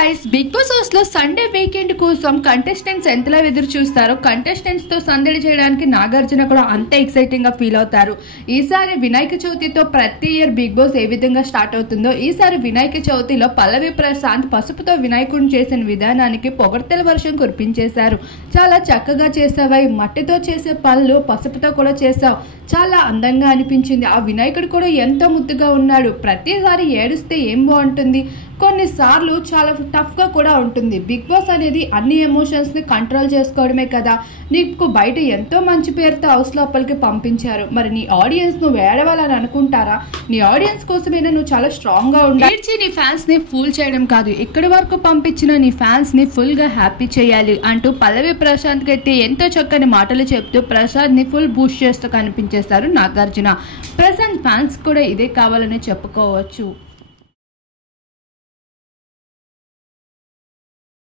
Guys, big boss house లో Sunday weekend కోసం contestants ఎంతలా ఎదురు చూస్తారో కంటెస్టెంట్స్ తో సందడి చేయడానికి నాగార్జున కూడా అంతే ఎక్సైటింగ్ గా ఫీల్ అవుతారు. ఈసారి వినాయక చవితితో ప్రతి ఇయర్ బిగ్ బాస్ ఏ విధంగా స్టార్ట్ అవుతుందో ఈసారి వినాయక చవితిలో పల్లవి ప్రశాంత్ పసుపుతో వినాయకుడిని చేసిన విధానానికి పొగడ్తల వర్షం కురిపించేశారు. చాలా చక్కగా చేసావై, మట్టితో చేసే పళ్ళు పసుపుతో కూడా చేసావు, చాలా అందంగా అనిపించింది. ఆ వినాయకుడు కూడా ఎంతో ముద్దుగా ఉన్నాడు. ప్రతిసారి ఏడుస్తే ఏం బాగుంటుంది, కొన్నిసార్లు చాలా టఫ్ గా కూడా ఉంటుంది. బిగ్ బాస్ అనేది అన్ని ఎమోషన్స్ ని కంట్రోల్ చేసుకోవడమే కదా. నీకు బయట ఎంతో మంచి పేరుతో హౌస్ లోపలికి పంపించారు. మరి నీ ఆడియన్స్ నువ్వు ఏడవాలని అనుకుంటారా? నీ ఆడియన్స్ కోసమైనా నువ్వు చాలా స్ట్రాంగ్ గా ఉండాలి. నీ ఫ్యాన్స్ ని ఫుల్ చేయడం కాదు, ఇక్కడి వరకు పంపించిన నీ ఫ్యాన్స్ ని ఫుల్ గా హ్యాపీ చేయాలి అంటూ పల్లవి ప్రశాంత్ కి అయితే ఎంతో చక్కని మాటలు చెప్తూ ప్రశాంత్ ని ఫుల్ బూస్ట్ చేస్తూ కనిపించేశారు నాగార్జున. ప్రశాంత్ ఫ్యాన్స్ కూడా ఇదే కావాలని చెప్పుకోవచ్చు.